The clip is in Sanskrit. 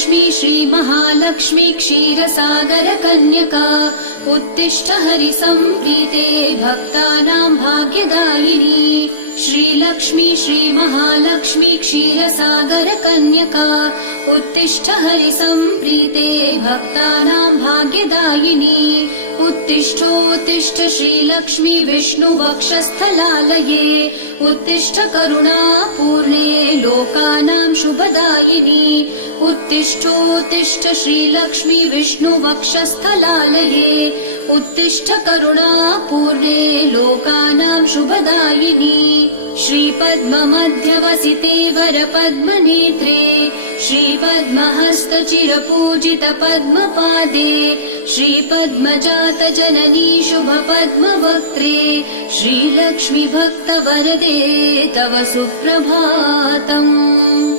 श्रीलक्ष्मी श्रीमहालक्ष्मी क्षीरसागर कन्यका उत्तिष्ठ हरिसम्प्रीते भक्तानां भाग्यदायिनी। श्रीलक्ष्मी श्रीमहालक्ष्मी क्षीरसागर कन्यका उत्तिष्ठ हरिसम्प्रीते भक्तानां भाग्यदायिनी। उत्तिष्ठोत्तिष्ठ श्रीलक्ष्मी विष्णुवक्षस्थलालये उत्तिष्ठ करुणापूर्णे लोकानां शुभदायिनी। उत्तिष्ठोत्तिष्ठ श्रीलक्ष्मी विष्णुवक्षस्थलालये उत्तिष्ठ करुणापूर्णे लोकानां शुभदायिनी। श्रीपद्ममध्यवसिते वरपद्मनेत्रे श्रीपद्महस्तचिरपूजित पद्मपादे श्रीपद्मजात जननी शुभपद्मवक्त्रे श्रीलक्ष्मी भक्तवरदे तव सुप्रभातम्।